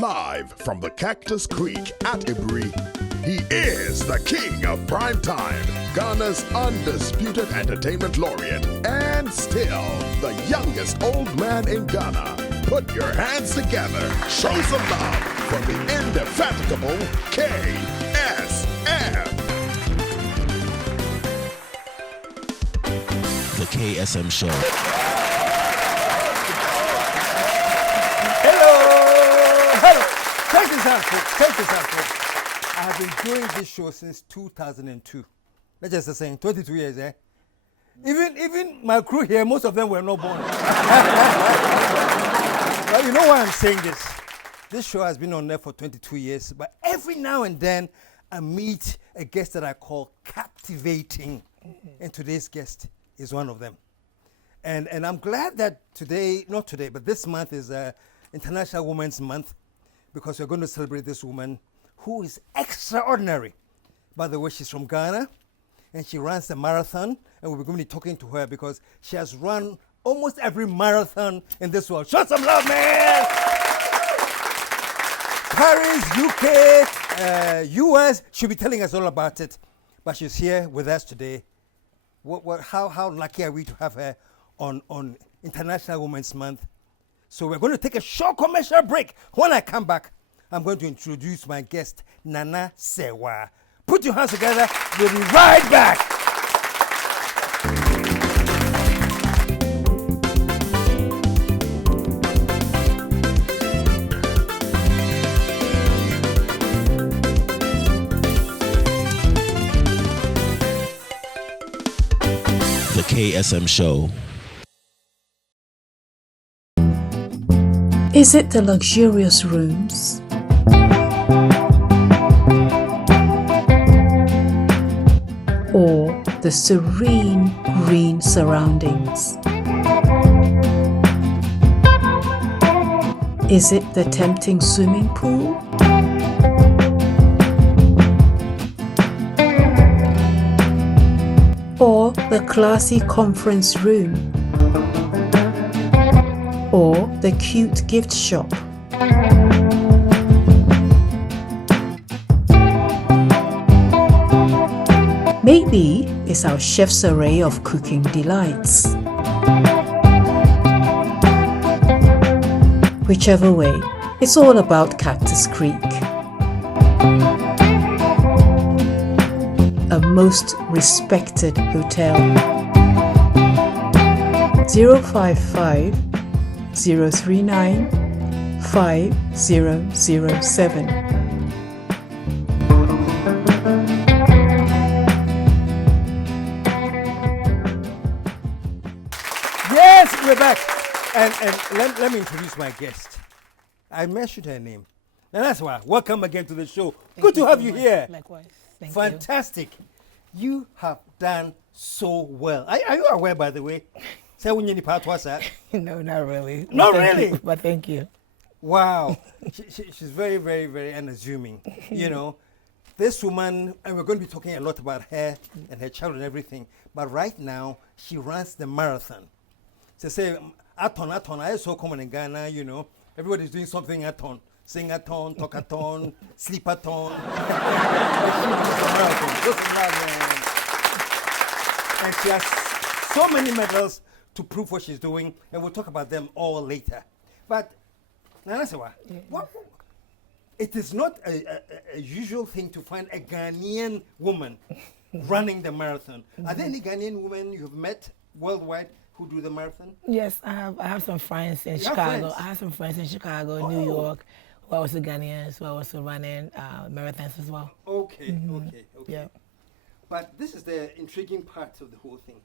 Live from the Cactus Creek at Ibri, he is the king of prime time, Ghana's undisputed entertainment laureate, and still the youngest old man in Ghana. Put your hands together, show some love for the indefatigable KSM. The KSM Show. Check this out, folks. I have been doing this show since 2002. Let's just say 22 years, eh? Even my crew here, most of them were not born. But you know why I'm saying this? This show has been on there for 22 years, but every now and then I meet a guest that I call captivating. And today's guest is one of them. And I'm glad that not today, but this month is International Women's Month, because we're going to celebrate this woman who is extraordinary. By the way, she's from Ghana, and she runs the marathon, and we're going to be talking to her because she has run almost every marathon in this world. Show some love, man! Paris, UK, US, she'll be telling us all about it, but she's here with us today. How lucky are we to have her on International Women's Month? So we're going to take a short commercial break. When I come back, I'm going to introduce my guest, Nana Serwaa. Put your hands together. We'll be right back. The KSM Show. Is it the luxurious rooms? Or the serene green surroundings? Is it the tempting swimming pool? Or the classy conference room? Or the cute gift shop? Maybe it's our chef's array of cooking delights. Whichever way, it's all about Cactus Creek. A most respected hotel. 055 039 5007. Yes, we're back. And let me introduce my guest. I mentioned her name. Nana Serwaa, welcome again to the show. Good to have you here. Likewise. Thank Fantastic. You have done so well. Are you aware, by the way? you. No, not really. Not But thank really? you. But thank you. Wow. She's very, very, very unassuming. You know, this woman, and we're going to be talking a lot about her and her child and everything, but right now, she runs the marathon. They say, aton, I so common in Ghana, you know, everybody's doing something aton. Sing-a-thon, talk-a-thon, sleep-a-thon. And she has so many medals to prove what she's doing, and we'll talk about them all later. But, Nana Serwaa, it is not a usual thing to find a Ghanaian woman running the marathon. Are there any Ghanaian women you've met worldwide who do the marathon? Yes, I have some friends in Chicago. I have some friends in Chicago, New York, who are also Ghanaians, who are also running marathons as well. Okay. Yeah. But this is the intriguing part of the whole thing.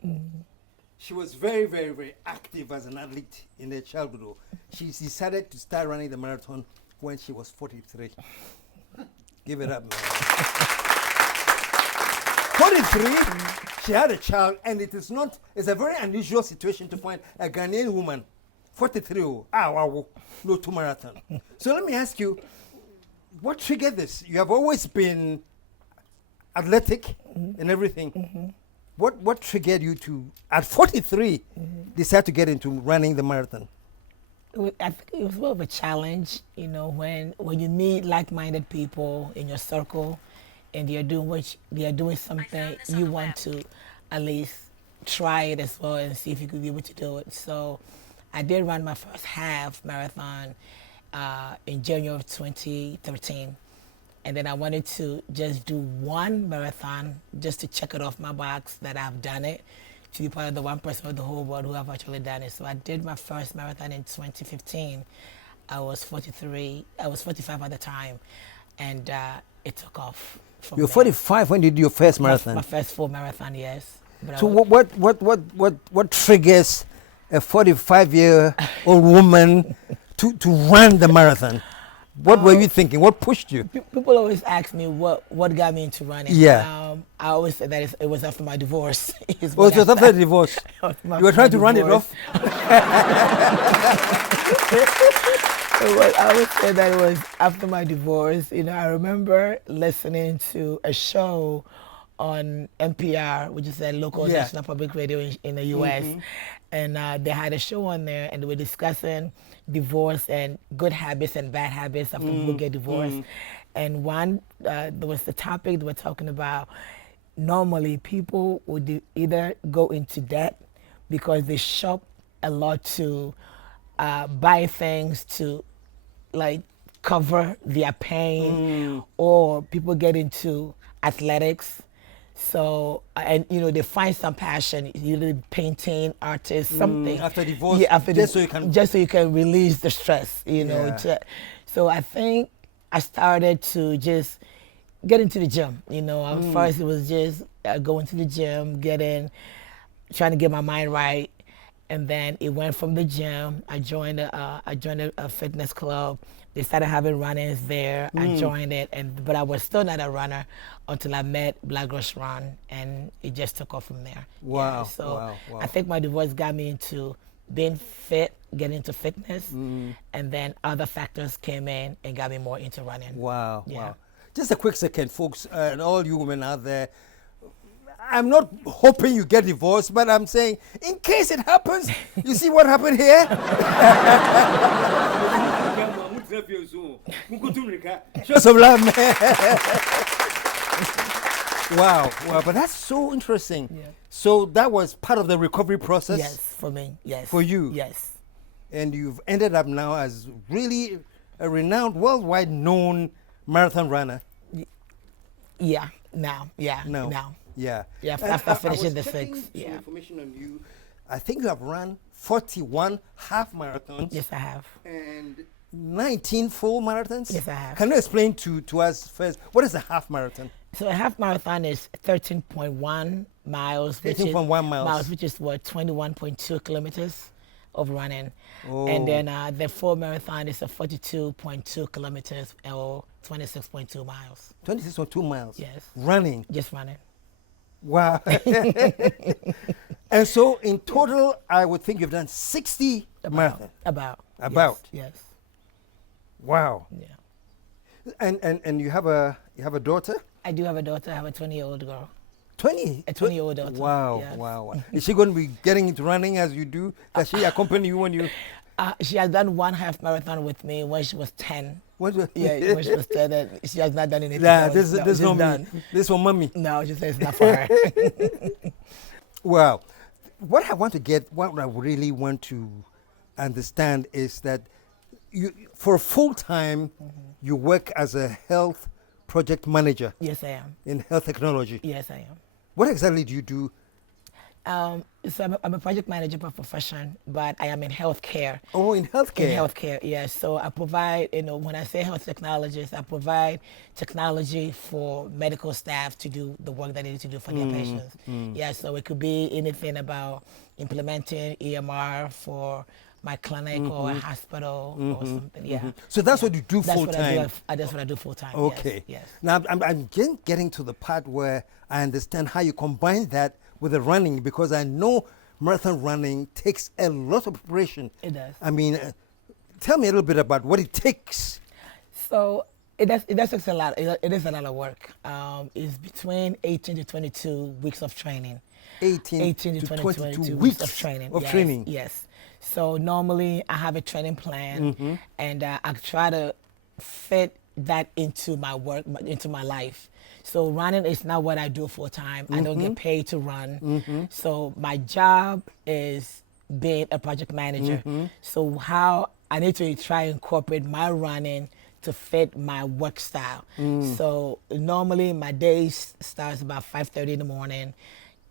She was very, very, very active as an athlete in her childhood. She decided to start running the marathon when she was 43. Give it up, man. 43, she had a child, and it's a very unusual situation to find a Ghanaian woman, 43, no to marathon. So let me ask you, what triggered this? You have always been athletic and everything. What triggered you to, at 43, decide to get into running the marathon? I think it was more of a challenge, when you meet like-minded people in your circle, and they're doing something, you want to at least try it as well and see if you could be able to do it. So I did run my first half marathon in January of 2013. And then I wanted to just do one marathon just to check it off my box that I've done it, to be part of the 1% of the whole world who have actually done it. So I did my first marathon in 2015. I was 45 at the time, and it took off. You were 45 when you did your first marathon? My first full marathon, yes. So what triggers a 45-year-old woman to run the marathon? What were you thinking? What pushed you? People always ask me what got me into running. Yeah. I always say that it was after my divorce. It was after the divorce. You were trying to run it off? I would say that it was after my divorce. I remember listening to a show on NPR, which is a local national public radio in the U.S. And they had a show on there, and they were discussing divorce and good habits and bad habits after people get divorced. And there was the topic they were talking about. Normally, people would either go into debt because they shop a lot to buy things to cover their pain, or people get into athletics. So, and they find some passion, either painting, artist, something. After divorce, just so you can release the stress, So I think I started to just get into the gym. At first it was just going to the gym, trying to get my mind right. And then it went from the gym. I joined a fitness club. They started having run-ins there. I joined it, but I was still not a runner until I met Black Girls Run, and it just took off from there. Wow. So I think my divorce got me into being fit, getting into fitness, and then other factors came in and got me more into running. Wow. Yeah. Wow. Just a quick second, folks, and all you women out there. I'm not hoping you get divorced, but I'm saying, in case it happens, you see what happened here? Show some love, man. Wow, but that's so interesting. Yeah. So that was part of the recovery process? Yes, for me, yes. For you? Yes. And you've ended up now as really a renowned, worldwide known marathon runner. Yeah, now. Yeah. After finishing the 6. Some Yeah. information on you. I think you have run 41 half marathons. Yes, I have. And 19 full marathons? Yes, I have. Can you explain to us first, what is a half marathon? So a half marathon is 13.1 miles. 13.1 miles. Which is what, 21.2 kilometers of running. Oh. And then the full marathon is a 42.2 kilometers or 26.2 miles. 26.2 miles? Yes. Running? Just running. Wow. And so in total, I would think you've done 60 marathons. About. Yes. Wow. Yeah. And you have a daughter? I do have a daughter. I have a 20-year-old girl. 20? A 20-year-old daughter. Wow, yes. wow. Is she going to be getting into running as you do? Does she accompany you when you... She has done one half marathon with me when she was 10. When she was 10, and she has not done anything. Nah, this she's no done. me. This for mommy. No, she says it's not for her. Well, what I really want to understand is that you, for full time, you work as a health project manager. Yes, I am. In health technology. Yes, I am. What exactly do you do? So I'm a project manager by profession, but I am in healthcare. Oh, in healthcare. In healthcare, yes. So I provide, when I say health technologists, I provide technology for medical staff to do the work they need to do for their patients. Yeah, so it could be anything about implementing EMR for my clinic or a hospital or something. Yeah. So that's what you do full time. That's what I do full time. Okay. Yes. Now I'm getting to the part where I understand how you combine that with the running, because I know marathon running takes a lot of preparation. It does. I mean, tell me a little bit about what it takes. So it does take a lot. It is a lot of work. It's between 18 to 22 weeks of training. 18 to 22 weeks of training. Yes. So normally I have a training plan, and I try to fit that into my work, into my life. So running is not what I do full time. I don't get paid to run. So my job is being a project manager. So how I need to try and incorporate my running to fit my work style. So normally my day starts about 5:30 in the morning.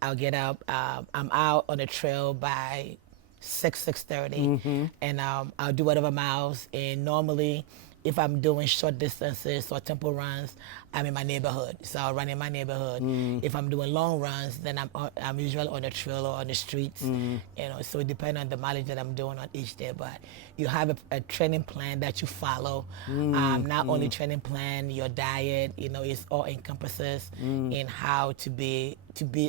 I'll get up. I'm out on the trail by 6:30, and I'll do whatever miles. And normally, if I'm doing short distances or tempo runs, I'm in my neighborhood, so I'll run in my neighborhood. If I'm doing long runs, then I'm usually on the trail or on the streets. So it depends on the mileage that I'm doing on each day. But you have a training plan that you follow. Not only training plan, your diet. It's all encompasses in how to be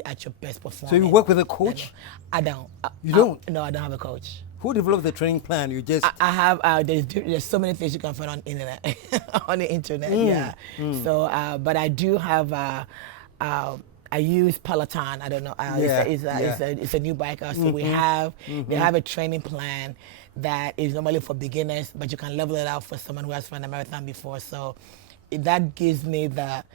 at your best performance. So you work with a coach? I don't. You don't? No, I don't have a coach. Who developed the training plan? You just... I have, there's so many things you can find on internet, on the internet, yeah. So, but I do have, I use Peloton. I don't know, it's a new bike. So they have a training plan that is normally for beginners, but you can level it out for someone who has run a marathon before. So that gives me the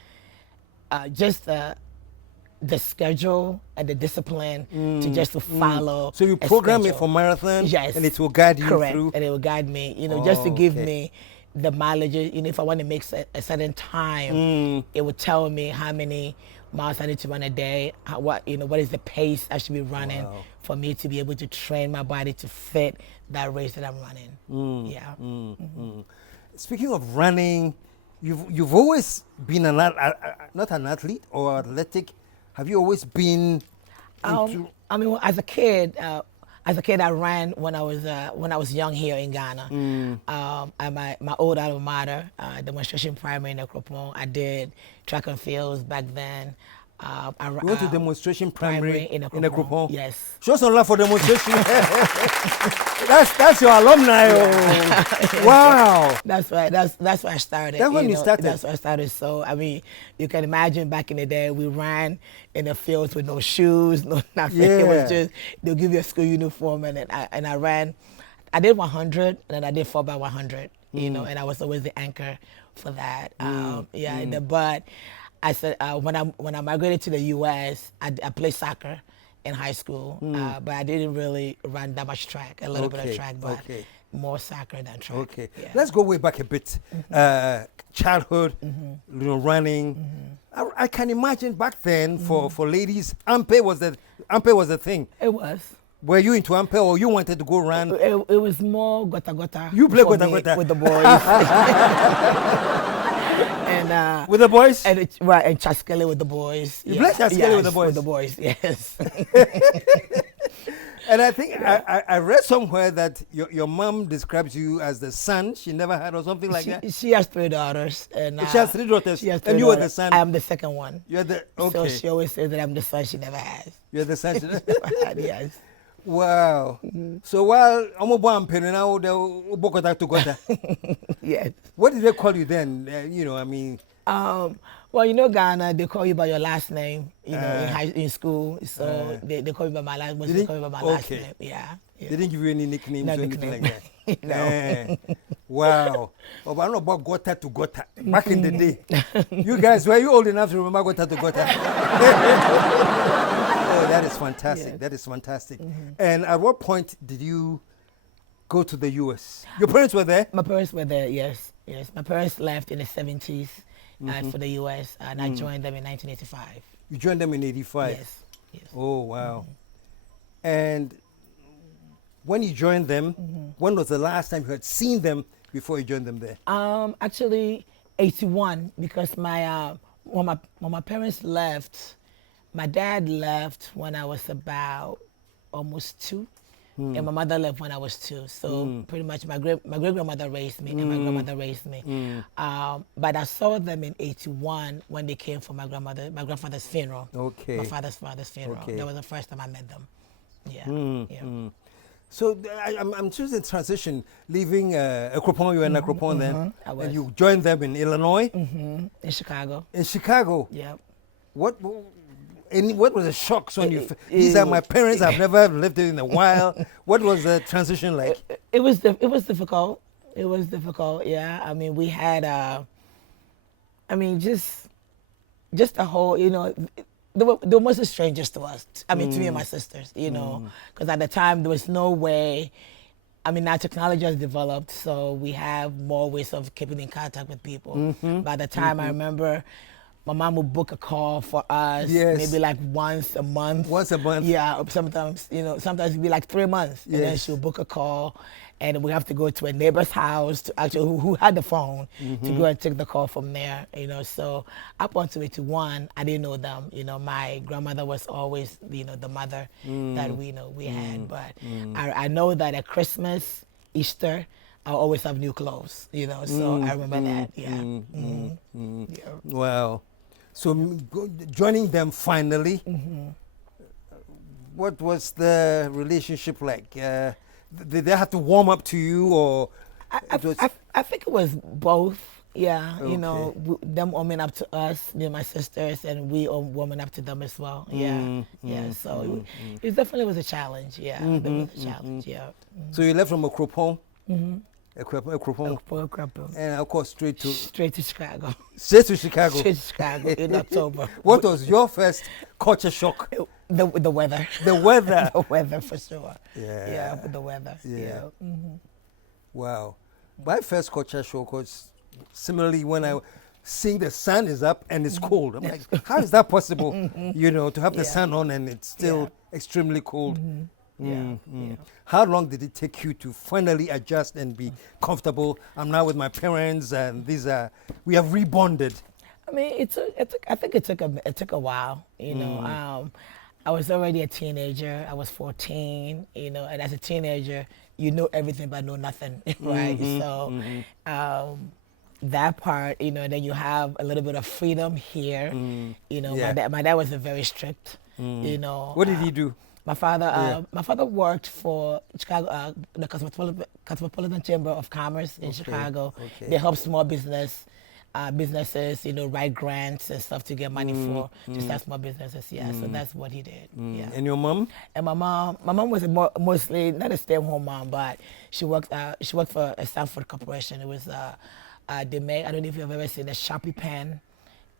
schedule and the discipline to follow. So you program it for marathon, yes, and it will guide you correct, through. and it will guide me, just to give me the mileage. If I want to make a certain time, it will tell me how many miles I need to run a day. What is the pace I should be running for me to be able to train my body to fit that race that I'm running. Speaking of running, you've always been not an athlete or athletic. Have you always been into... as a kid, I ran when I was young here in Ghana. At my old alma mater, Demonstration Primary in Akropong, I did track and fields back then. You went to Demonstration Primary in Akropong? Yes. Show some love for Demonstration. that's your alumni. Yeah. Wow. That's right. That's where I started. That's when you started. That's where I started. So you can imagine back in the day, we ran in the fields with no shoes, no nothing. Yeah. It was just they'll give you a school uniform, and I ran. I did 100, and then I did 4x100. And I was always the anchor for that. But I said when I migrated to the U.S., I played soccer in high school, but I didn't really run that much track. A little bit of track, but more soccer than track. Okay, yeah. Let's go way back a bit. Childhood, running. I can imagine back then for ladies, ampe was the thing. It was. Were you into ampe or you wanted to go run? It was more gota. You play gota with the boys. And with the boys? And chaskele with the boys. You play chaskele with the boys? With the boys, yes. And I think I read somewhere that your mom describes you as the son she never had or something like that. She has 3 daughters. And she has 3 daughters. She has 3 and you daughters. were the son. I am the second one. You're the So she always says that I'm the son she never has. You're the son she never had. Yes. Wow. So while I'm now the yes. What did they call you then? Well, Ghana, they call you by your last name, in school. So they call you by my last name. They call you by my last name. Yeah. They didn't give you any nicknames or anything like that? No. Wow. Oh, but I don't know about gota to gota. Back in the day. You guys, were you old enough to remember gota to gota? Oh, that is fantastic. Yes. That is fantastic. And at what point did you go to the U.S.? Your parents were there? My parents were there, yes. Yes. My parents left in the 70s for the U.S. and I joined them in 1985. You joined them in 85? Yes. Oh, wow. And when you joined them, when was the last time you had seen them before you joined them there? Actually, 81, because when my parents left, my dad left when I was about almost 2, and my mother left when I was 2. So pretty much my great grandmother raised me, and my grandmother raised me. But I saw them in 81 when they came for my grandfather's funeral. Okay. My father's funeral. Okay. That was the first time I met them. Yeah. So I'm choosing transition, leaving Akropong, you were in Akropong then, and you joined them in Illinois? In Chicago. In Chicago? Yep. what was the shocks when you? These are my parents. I've never lived in a while. What was the transition like? It was difficult. It was difficult. Yeah. I mean, we had. Just the whole. They were mostly strangers to us. I mean, to me and my sisters. Because at the time there was no way. I mean, now technology has developed, so we have more ways of keeping in contact with people. By the time I remember, my mom would book a call for us, maybe like once a month. Once a month? Yeah, sometimes, sometimes it'd be like 3 months. And then she would book a call, and we have to go to a neighbor's house to actually who had the phone to go and take the call from there. So up until 81, I didn't know them. My grandmother was always the mother that we had. But I know that at Christmas, Easter, I always have new clothes. So I remember that. Yeah. Wow. So joining them finally. What was the relationship like? Did they have to warm up to you, or? I think it was both. Yeah, Okay. them warming up to us, me and my sisters, and we warming up to them as well. Yeah, So it definitely was a challenge. Yeah, there was a challenge. Yeah. So you left from Akropong. Akropong. And of course straight to Chicago. Straight to Chicago. Straight to Chicago in October. What was your first culture shock? The weather. The weather. The weather for sure. Yeah. The weather. Yeah. Wow. My first culture shock was similarly when I seeing the sun is up and it's cold. I'm like, how is that possible? To have the sun on and it's still extremely cold. How long did it take you to finally adjust and be comfortable? I'm now with my parents, and we have rebonded. I mean, I think it took a while. I was already a teenager. I was 14. And as a teenager, you know everything but know nothing, right? So that part, then you have a little bit of freedom here. My dad was very strict. What did he do? My father worked for Chicago, the Cosmopolitan Chamber of Commerce in Chicago. Okay. They help small businesses, write grants and stuff to get money for just as small businesses. Yeah, so that's what he did. Yeah. And your mom? And my mom was mostly not a stay-at-home mom, but she worked for a Stanford corporation. It was they make, I don't know if you've ever seen a Sharpie pen.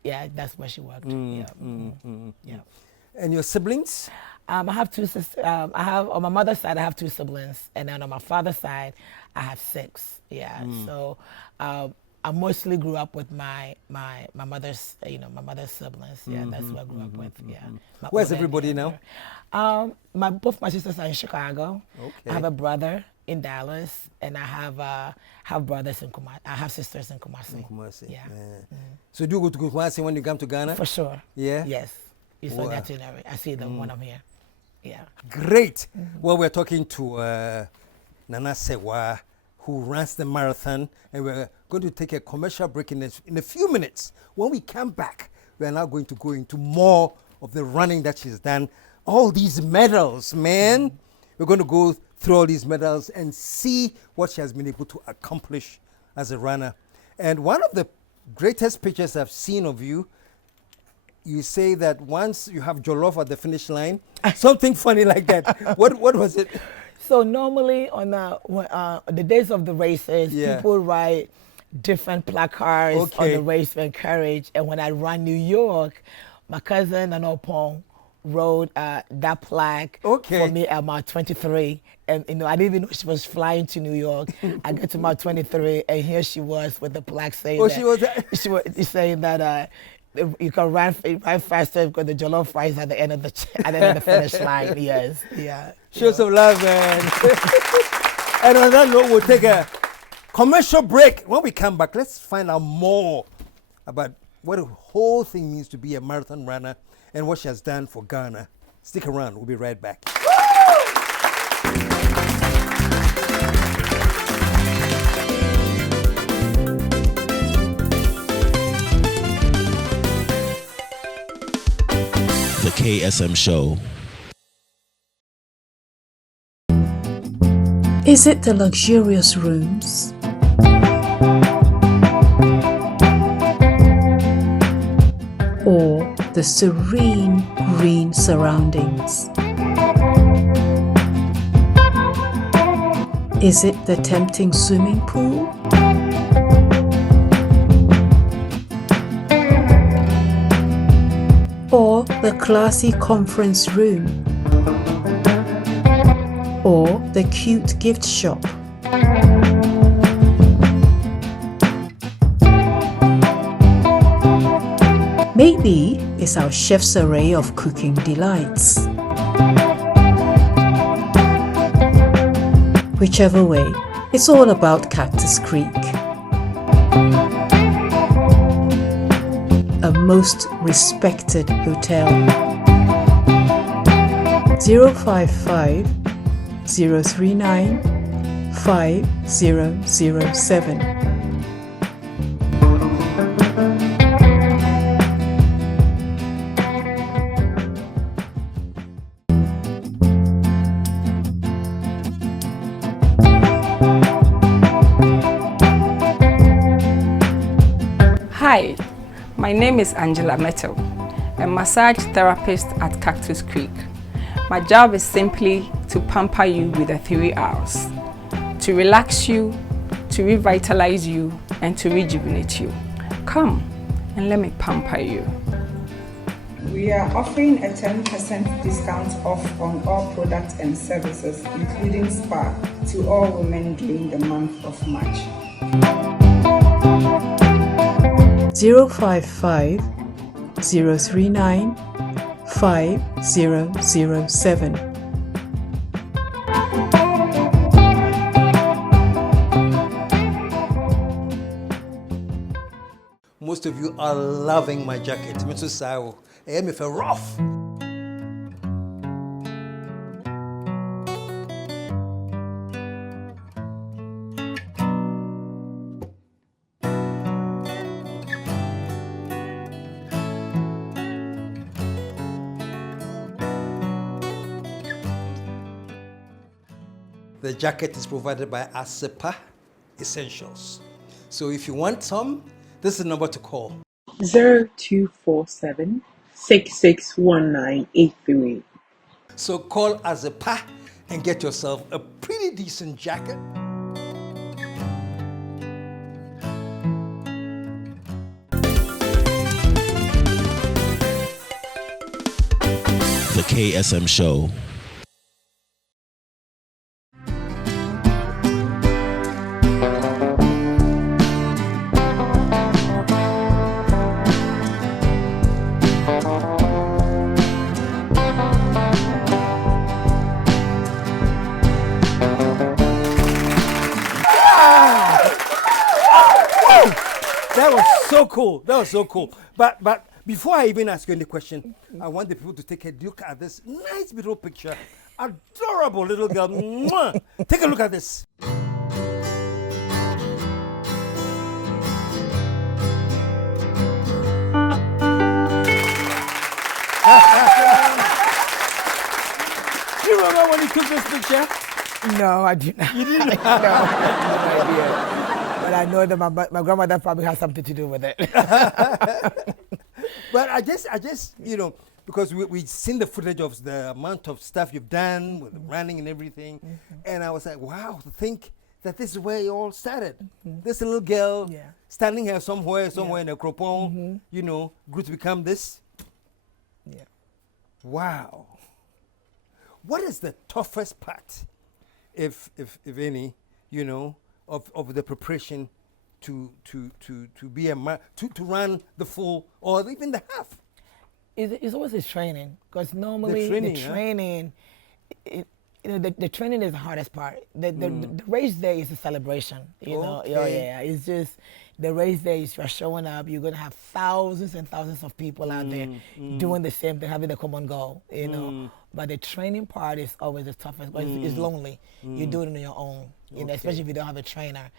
Yeah, that's where she worked. Yeah. And your siblings? I have 2 sisters. On my mother's side, I have 2 siblings, and then on my father's side, I have 6. Yeah. So I mostly grew up with my mother's, my mother's siblings. Yeah, that's who I grew up with. Yeah. Where's everybody now? Both my sisters are in Chicago. Okay. I have a brother in Dallas, and I have brothers in Kumasi. I have sisters in Kumasi. Yeah. So do you go to Kumasi when you come to Ghana? For sure. Yeah. Yes. It's on the itinerary. I see them when I'm here. Yeah. Great. Well, we're talking to Nana Serwaa, who runs the marathon, and we're going to take a commercial break in a few minutes. When we come back, we are now going to go into more of the running that she's done. All these medals, man. We're going to go through all these medals and see what she has been able to accomplish as a runner. And one of the greatest pictures I've seen of you, you say that once you have jollof at the finish line, something funny like that. What was it? So normally on the days of the races, people write different placards on the race to encourage. And when I ran New York, my cousin Nana Serwaa wrote that plaque for me at mile 23. And I didn't even know she was flying to New York. I get to mile 23, and here she was with the plaque saying she was saying that you can run faster because the jollof rice at the end of the finish line. Yes, yeah. Show some love, man. And on that note, we'll take a commercial break. When we come back, let's find out more about what the whole thing means to be a marathon runner and what she has done for Ghana. Stick around. We'll be right back. The KSM Show. Is it the luxurious rooms? Or the serene green surroundings? Is it the tempting swimming pool? Or the classy conference room? Or the cute gift shop? Maybe it's our chef's array of cooking delights. Whichever way, it's all about Cactus Creek. A most respected hotel. 055 039 5007. Hi, my name is Angela Metal, a massage therapist at Cactus Creek. My job is simply to pamper you with the 3 R's, to relax you, to revitalize you, and to rejuvenate you. Come and let me pamper you. We are offering a 10% discount off on all products and services, including spa, to all women during the month of March. 055 039 5007. Most of you are loving my jacket. Mr. Sao, I am if rough. The jacket is provided by CSM Essentials. So if you want some, this is the number to call. 0247 661983. So call CSM and get yourself a pretty decent jacket. The KSM Show. That was so cool. That was so cool. But before I even ask you any question, I want the people to take a look at this nice little picture. Adorable little girl. Mwah. Take a look at this. Do you remember when you took this picture? No, I do not. You didn't? No, I have no idea. But I know that my grandmother probably has something to do with it. But I just, because we've seen the footage of the amount of stuff you've done with running and everything, and I was like, wow, to think that this is where it all started. This little girl standing here somewhere in a cropon, grew to become this. Yeah. Wow. What is the toughest part, if any, of the preparation to be a to run the full or even the half? It's always the training, because normally the training is the hardest part. The race day is a celebration, you know. Yeah, it's just the race day is you're showing up. You're gonna have thousands and thousands of people out there doing the same thing, having the common goal, you know. But the training part is always the toughest. But it's lonely. You do it on your own, you know, especially if you don't have a trainer.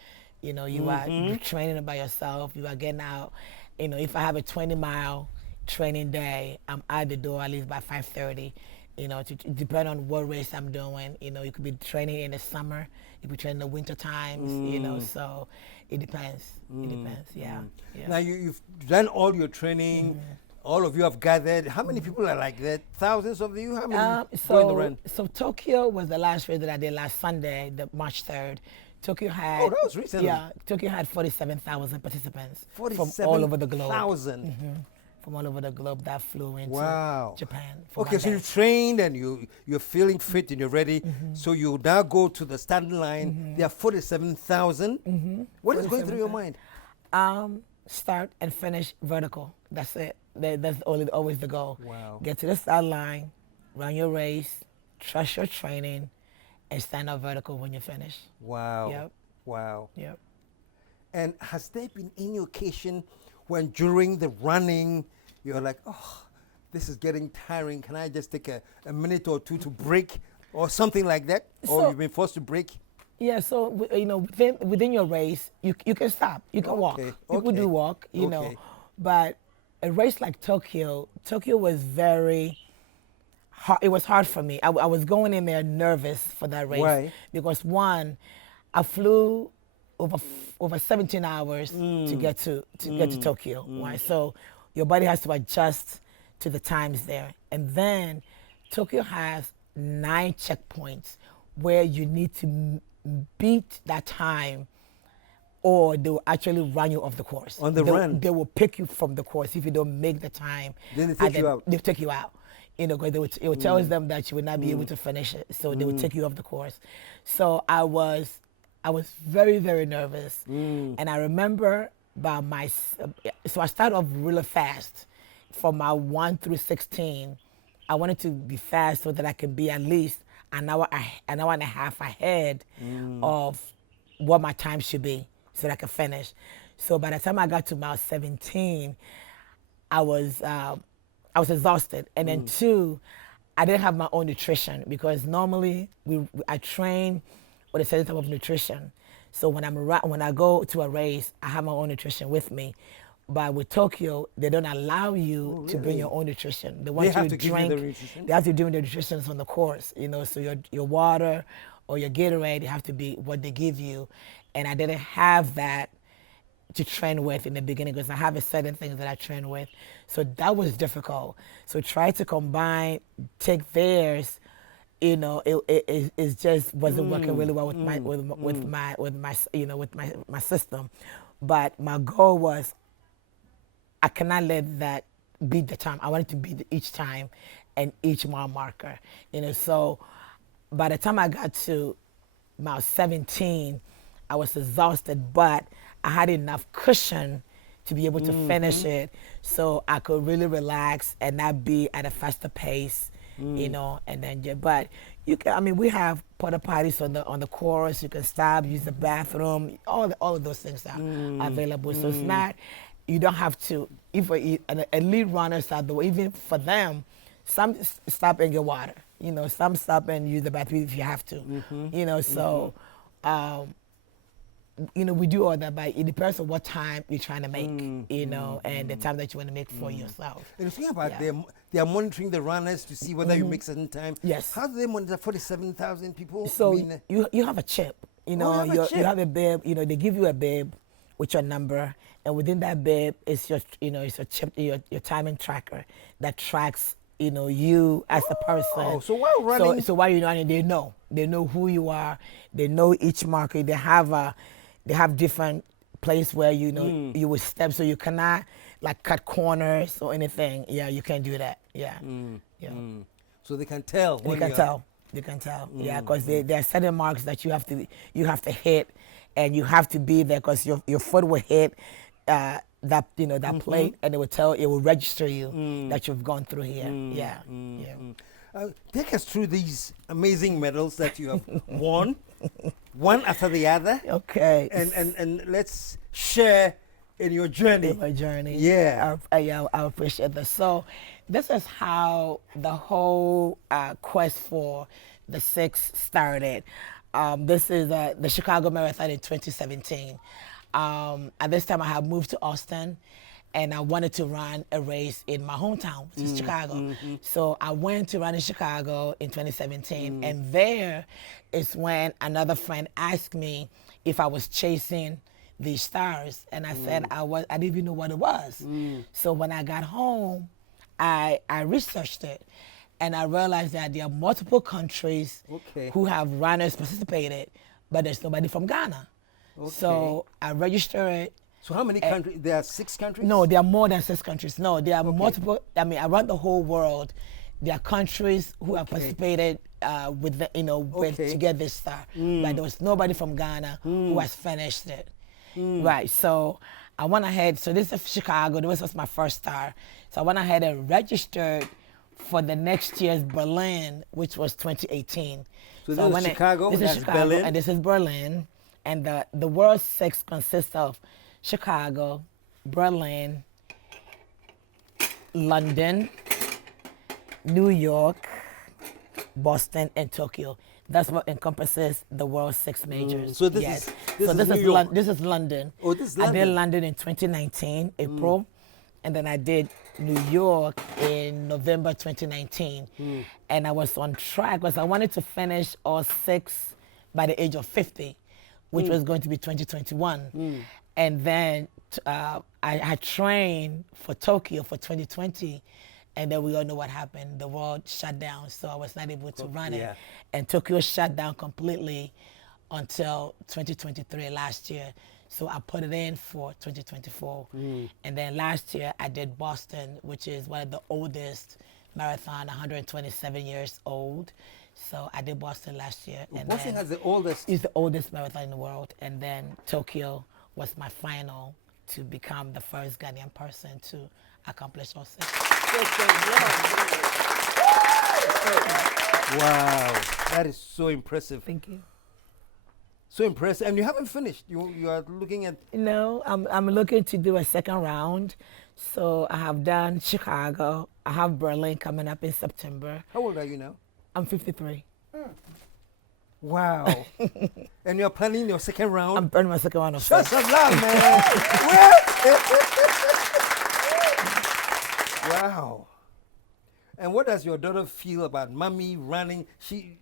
You know, you are training by yourself. You are getting out. You know, if I have a 20-mile training day, I'm at the door at least by 5:30. You know, to depend on what race I'm doing. You know, you could be training in the summer, you could train in the winter times. You know, so it depends. It depends. Yeah. Now you've done all your training all of you have gathered. How many people are like that? Thousands of you? How many going the run? So Tokyo was the last race that I did last Sunday, the March 3rd. Tokyo had. Oh, that was recently. Yeah, Tokyo had 47,000 participants 47,000 from all over the globe. From all over the globe that flew into Japan. Okay, so you trained and you're feeling fit and you're ready. So you now go to the starting line. There are 47,000. What is going through your mind? Start and finish vertical. That's it. That's always the goal. Wow. Get to the start line, run your race, trust your training, and stand up vertical when you finish. Wow. Yep. Wow. Yep. And has there been any occasion when during the running you're like, oh, this is getting tiring. Can I just take a minute or two to break or something like that? Or So- you've been forced to break? Yeah, so within your race, you can stop, you can walk. People do walk, you know, but a race like Tokyo was very hard. It was hard for me. I was going in there nervous for that race. Why? Because one, I flew over 17 hours to get to Tokyo. Right, so your body has to adjust to the times there, and then Tokyo has 9 checkpoints where you need to beat that time or they will actually run you off the course. On the run? They will pick you from the course if you don't make the time. Then they take you out? They'll take you out. You know, because it will tell them that you will not be able to finish it. So they will take you off the course. So I was very, very nervous. And I remember so I started off really fast. From my 1 through 16, I wanted to be fast so that I could be at least an hour and a half ahead of what my time should be so that I could finish. So by the time I got to mile 17, I was exhausted. And then 2, I didn't have my own nutrition because normally I train with a certain type of nutrition. So when I go to a race, I have my own nutrition with me. But with Tokyo, they don't allow you to bring your own nutrition. They want you to drink. They have to do the nutrition on the course, you know. So your water or your Gatorade have to be what they give you, and I didn't have that to train with in the beginning because I have a certain things that I train with. So that was difficult. So try to take theirs. You know, it just wasn't working really well with my system. But my goal was, I cannot let that beat the time. I wanted to beat each time and each mile marker. You know, so by the time I got to mile 17, I was exhausted, but I had enough cushion to be able to finish it, so I could really relax and not be at a faster pace. You know, and then but you can. I mean, we have porta potties on the course. You can stop, use the bathroom. All of those things are available. So it's not. You don't have to. If an elite runners out the way, even for them, some stop and get water. You know, some stop and use the bathroom if you have to. You know, so. You know, we do all that, but it depends on what time you're trying to make, you know, and the time that you want to make for yourself. And think about they are monitoring the runners to see whether you make certain time. Yes. How do they monitor 47,000 people? So you have a chip, you know, you have a bib, you know, they give you a bib with your number, and within that bib is your, you know, it's a chip, your timing tracker that tracks, you know, you as a person. Oh, so while running. So while you're running, they know who you are, they know each marker, they have different place where, you know, you will step, so you cannot like cut corners or anything. Yeah, you can't do that. Yeah. So they can tell. They can tell. Yeah, because there are certain marks that you have to hit, and you have to be there because your foot will hit that plate, and it will register you that you've gone through here. Take us through these amazing medals that you have won, one after the other. Okay. And let's share in your journey. My journey. Yeah. I appreciate this. So this is how the whole quest for the 6 started. This is the Chicago Marathon in 2017. At this time, I had moved to Austin, and I wanted to run a race in my hometown, which is Chicago. So I went to run in Chicago in 2017, and there is when another friend asked me if I was chasing these stars, and I said I didn't even know what it was. So when I got home, I researched it, and I realized that there are multiple countries who have runners participated, but there's nobody from Ghana. So I registered it. So how many countries? There are 6 countries? No, there are more than 6 countries. No, there are multiple. I mean, around the whole world, there are countries who have participated with the, to get this star. But there was nobody from Ghana who has finished it. Right. So I went ahead. So this is Chicago. This was my first star. So I went ahead and registered for the next year's Berlin, which was 2018. So this is Chicago. This is Chicago, Berlin. And this is Berlin. And the World 6 consists of Chicago, Berlin, London, New York, Boston, and Tokyo. That's what encompasses the World 6 majors. So this is London. Oh, this is London. I did London in 2019, April, and then I did New York in November 2019. And I was on track because I wanted to finish all 6 by the age of 50, which was going to be 2021. And then I trained for Tokyo for 2020, and then we all know what happened. The world shut down, so I was not able to run it. And Tokyo shut down completely until 2023 last year. So I put it in for 2024. And then last year I did Boston, which is one of the oldest marathon, 127 years old. So I did Boston last year. And Boston has the oldest? It's the oldest marathon in the world. And then Tokyo was my final to become the first Ghanaian person to accomplish all 6. Wow, that is so impressive. Thank you. So impressive. And you haven't finished. You are looking at... No, I'm looking to do a second round. So I have done Chicago. I have Berlin coming up in September. How old are you now? I'm 53. Wow. And you're planning your second round? I'm planning my second round of Show some love, man. Wow. And what does your daughter feel about mommy running? She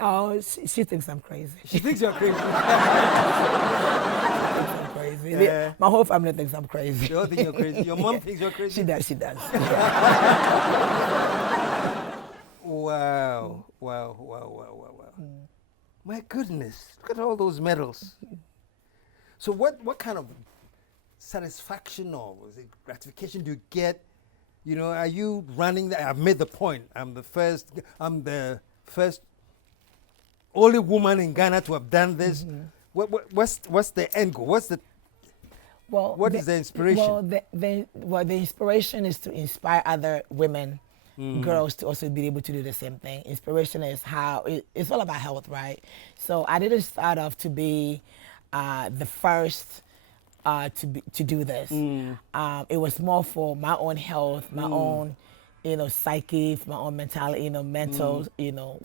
thinks I'm crazy. She thinks you're crazy. I'm crazy. Yeah. My whole family thinks I'm crazy. They all think you're crazy. Your mom thinks you're crazy? She does. Wow. My goodness, look at all those medals. So what kind of satisfaction or gratification do you get? Are you running that? I've made the point. I'm the first only woman in Ghana to have done this. What's the end goal? What is the inspiration? Well, the inspiration is to inspire other women, girls to also be able to do the same thing. Inspiration is how it's all about health, right? So I didn't start off to be the first to do this. It was more for my own health, my own, psyche, my own mentality, mental,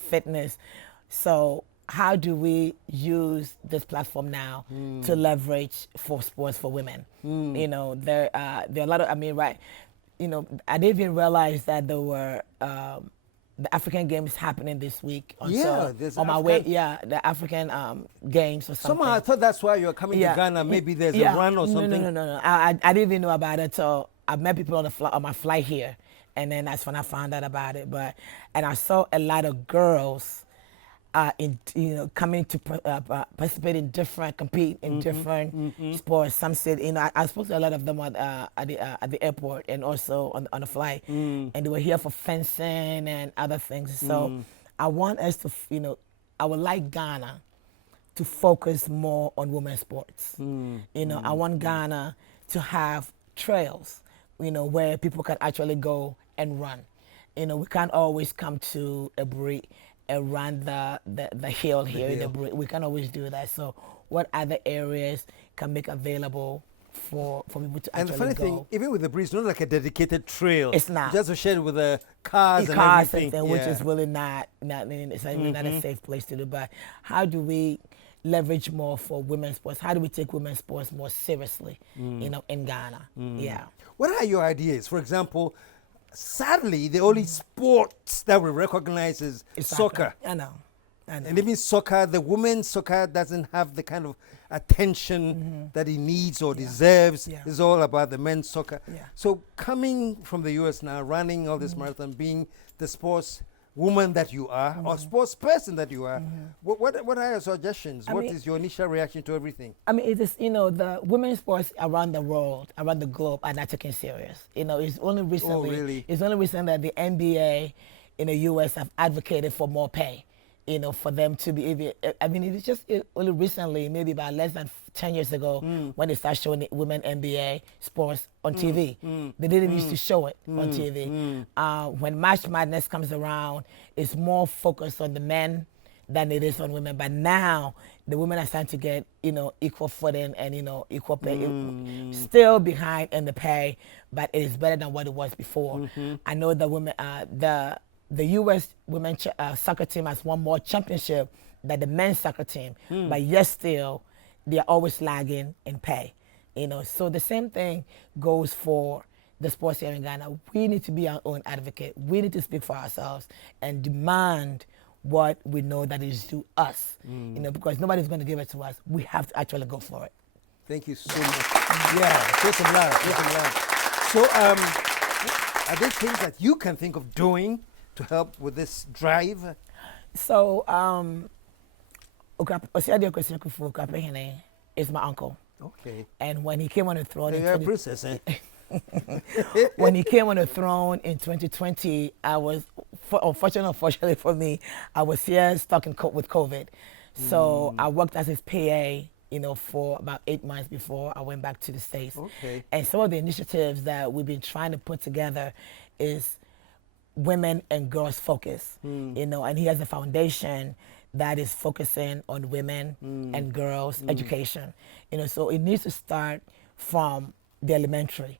fitness. So how do we use this platform now to leverage for sports for women? There are a lot of, right. I didn't even realize that there were the African Games happening this week. The African Games or something. Somehow I thought that's why you're coming to Ghana. Maybe there's a run or something. No. I didn't even know about it. So I met people on my flight here, and then that's when I found out about it. And I saw a lot of girls coming to compete in different sports. Some said, I spoke to a lot of them at the airport and also on the flight, and they were here for fencing and other things. So I want us to, I would like Ghana to focus more on women's sports. I want Ghana to have trails, where people can actually go and run. We can't always come to Eburi and run the hill here in Eburi. We can't always do that. So what other areas can make available for people to actually go? And the funny thing, even with Eburi, it's not like a dedicated trail. It's not. Just shared with the cars and everything. Which is really not a safe place to do. But how do we leverage more for women's sports? How do we take women's sports more seriously, in Ghana? Yeah. What are your ideas? For example, sadly, the only sport that we recognize is soccer. I know. And even soccer, the women's soccer doesn't have the kind of attention that it needs or deserves. Yeah. It's all about the men's soccer. Yeah. So coming from the US now, running all this marathon, being the sports woman that you are, or sports person that you are, what are your suggestions? What is your initial reaction to everything? I mean, it is, the women's sports around the world, around the globe, are not taken serious. It's only recently, really? It's only recently that the NBA in the US have advocated for more pay, for them to be able, I mean, it's just only recently, maybe about less than 10 years ago, when they started showing the women NBA sports on TV. They didn't used to show it on TV. When March Madness comes around, it's more focused on the men than it is on women. But now, the women are starting to get, equal footing and, equal pay. Still behind in the pay, but it is better than what it was before. I know the women, the U.S. women's soccer team has won more championship than the men's soccer team, but yet still, they are always lagging in pay. So the same thing goes for the sports here in Ghana. We need to be our own advocate. We need to speak for ourselves and demand what we know that is due us. Because nobody's going to give it to us. We have to actually go for it. Thank you so much. Yeah, show some love, show some love. So, are there things that you can think of doing to help with this drive? So, is my uncle. Okay. And when he came on the throne, You're a princess, eh? when he came on the throne in 2020, I was, unfortunately for me, I was here stuck with COVID. So I worked as his PA, for about 8 months before I went back to the States. Okay. And some of the initiatives that we've been trying to put together is women and girls focus, and he has a foundation that is focusing on women and girls education, so it needs to start from the elementary,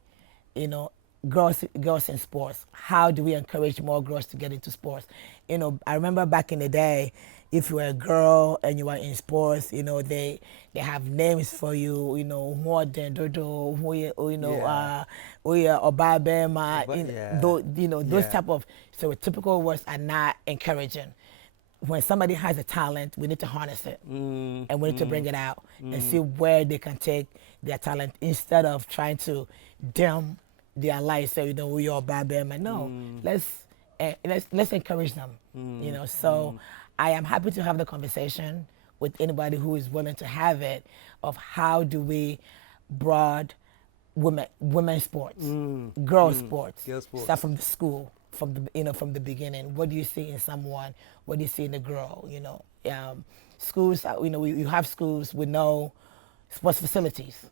girls in sports. How do we encourage more girls to get into sports? I remember back in the day, if you were a girl and you were in sports, they have names for you, more than dodo, those type of stereotypical words are not encouraging. When somebody has a talent, we need to harness it and we need to bring it out and see where they can take their talent instead of trying to dim their life. So we are bad man. No, let's encourage them. So I am happy to have the conversation with anybody who is willing to have it of how do we broad women's sports, girls sports, start from the school. From the beginning, what do you see in someone? What do you see in a girl? Schools. You have schools with no sports facilities.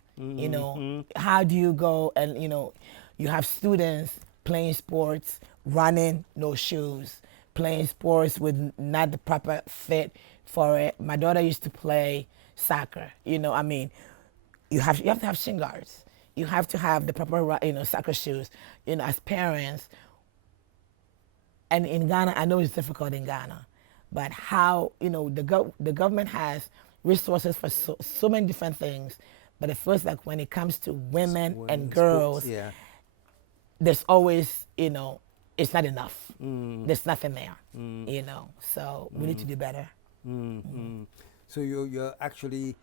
How do you go and you have students playing sports, running, no shoes, playing sports with not the proper fit for it. My daughter used to play soccer. You have to have shin guards. You have to have the proper soccer shoes. As parents. And in Ghana, I know it's difficult in Ghana, but how, the government has resources for so many different things, but it feels like when it comes to women and girls, sports, there's always, it's not enough. There's nothing there, so we need to do better. So you're actually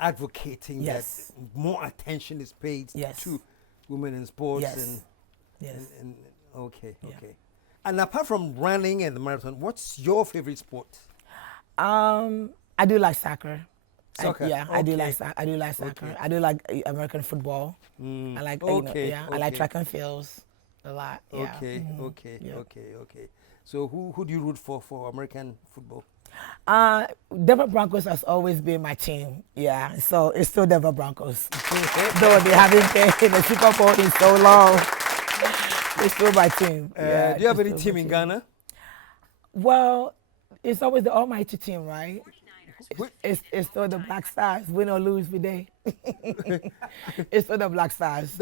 advocating that more attention is paid to women in sports. And okay. And apart from running and the marathon, what's your favorite sport? I do like soccer. Soccer. I do like soccer. I do like American football. I like I like track and fields a lot. Okay. So who do you root for American football? Denver Broncos has always been my team. Yeah, so it's still Denver Broncos. Though they haven't been in the Super Bowl in so long. It's still my team. Do you have any team in Ghana? Well, it's always the almighty team, right? It's still the Black Stars. Win or lose, we day. It's still the Black Stars.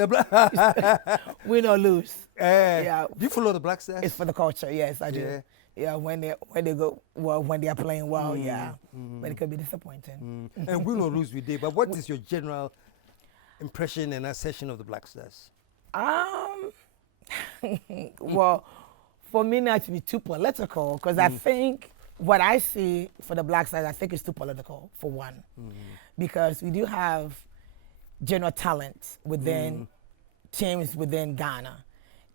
Win or lose. Do you follow the Black Stars? It's for the culture, yes, I do. Yeah, when they go well, when they are playing well, but it could be disappointing. And win or lose, we day. But what is your general impression and assessment of the Black Stars? Well, for me not to be too political, because I think what I see for the black side, I think it's too political, for one. Because we do have general talent within teams within Ghana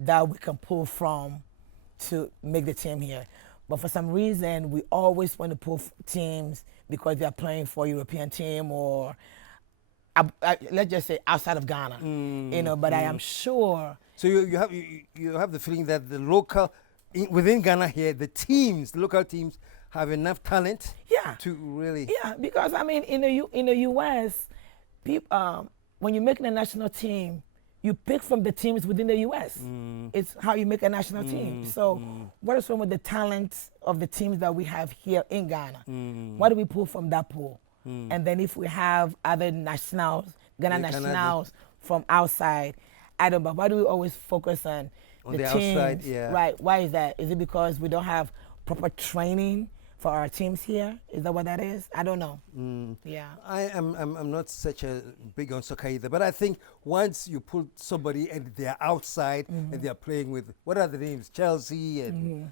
that we can pull from to make the team here. But for some reason, we always want to pull teams because they're playing for a European team or let's just say outside of Ghana, you know. But I am sure. So you have the feeling that the local within Ghana here, the local teams have enough talent. Yeah. To really. Yeah, because I mean, in the U.S., people when you make a national team, you pick from the teams within the U.S. It's how you make a national team. So what is wrong with the talent of the teams that we have here in Ghana? What do we pull from that pool? And then if we have other nationals, Ghana nationals from outside, I don't know. Why do we always focus on the teams? Outside, yeah. Right. Why is that? Is it because we don't have proper training for our teams here? Is that what that is? I don't know. Yeah. I'm not such a big on soccer either, but I think once you pull somebody and they're outside and they're playing with, what are the names? Chelsea and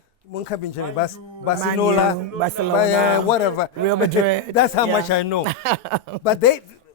Barcelona, whatever. Real Madrid. That's how much I know. But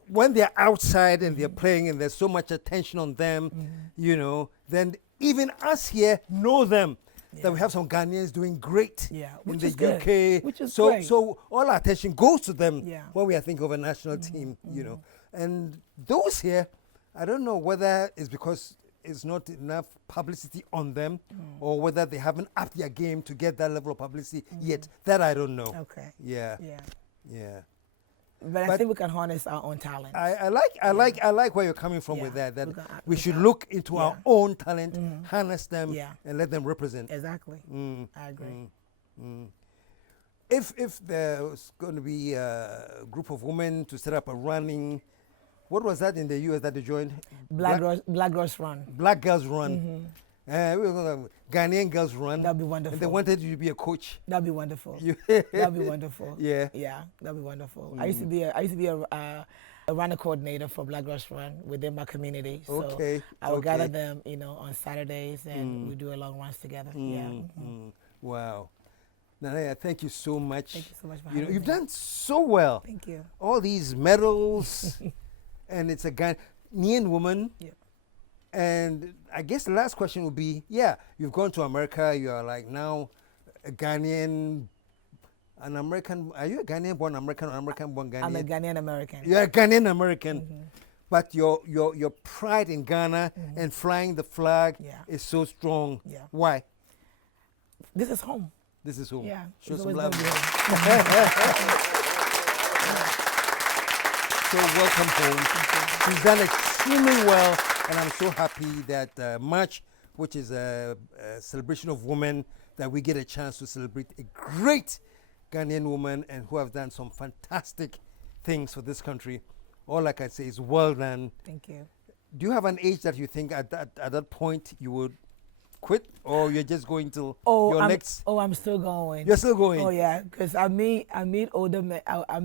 when they're outside and they're playing and there's so much attention on them, you know, then even us here know them. That we have some Ghanaians doing great in the UK. Which is so great. So all our attention goes to them Yeah. when we are thinking of a national team, you know. And those here, I don't know whether it's because it's not enough publicity on them or whether they haven't upped their game to get that level of publicity yet. That I don't know. Okay. Yeah. Yeah. Yeah. But I think we can harness our own talent. I like where you're coming from with that. That we should look into our own talent, harness them, and let them represent. Exactly. I agree. If there's going to be a group of women to set up a running, what was that in the US that they joined? Black Girls Run. Black Girls Run. We were going to have Ghanaian Girls Run. That'd be wonderful. And they wanted you to be a coach. That'd be wonderful. That'd be wonderful. Yeah. Yeah, that'd be wonderful. I used to be a runner coordinator for Black Girls Run within my community. So I would gather them, you know, on Saturdays and we do a long runs together. Yeah. Wow. Nana, thank you so much. Thank you so much for having me. You've done so well. Thank you. All these medals, and it's a Ghanaian woman. Yeah. And I guess the last question would be, you've gone to America, you are like now a Ghanaian, an American. Are you a Ghanaian born American or American born Ghanaian? I'm a Ghanaian American. You're a Ghanaian American. But your pride in Ghana and flying the flag is so strong. Yeah. Why? This is home. This is home. Yeah. Show it's some always love. gonna be home. So welcome home. You've done extremely well, and I'm so happy that March, which is a celebration of women, that we get a chance to celebrate a great Ghanaian woman and who have done some fantastic things for this country. All I can say is well done. Thank you. Do you have an age that you think at that point you would quit, or you're just going till your next? Oh, I'm still going. You're still going. Oh yeah, because I meet older men. I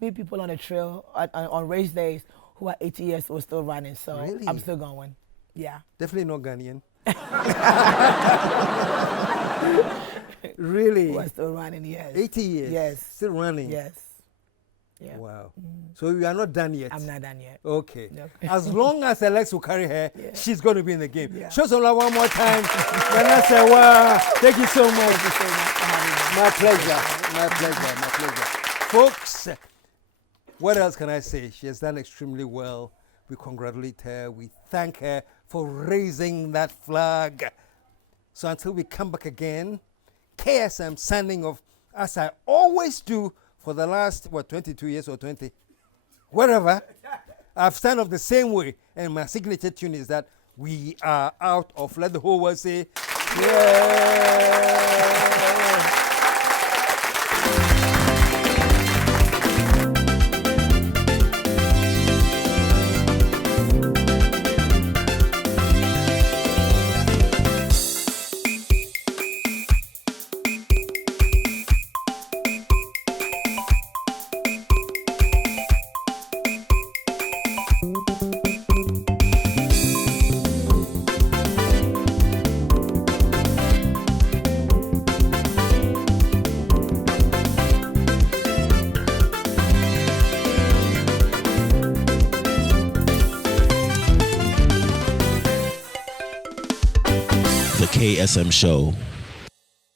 meet people on the trail on race days who are 80 years old still running. So Really? I'm still going. Yeah. Definitely not Ghanaian. Really? Who are still running? Yes. 80 years. Yes. Still running. Yes. Yeah. Wow. So you are not done yet. I'm not done yet. Okay. No. As long as Alex will carry her, she's going to be in the game. Yeah. Show some love one more time. Nana Serwaa. Thank you so much. Thank you so much for having me. My pleasure. My pleasure. My pleasure. Folks, what else can I say? She has done extremely well. We congratulate her. We thank her for raising that flag. So until we come back again, KSM signing off, as I always do for the last, 22 years or 20, whatever. I've signed off the same way. And my signature tune is that we are out of, let the whole world say, yeah. KSM Show.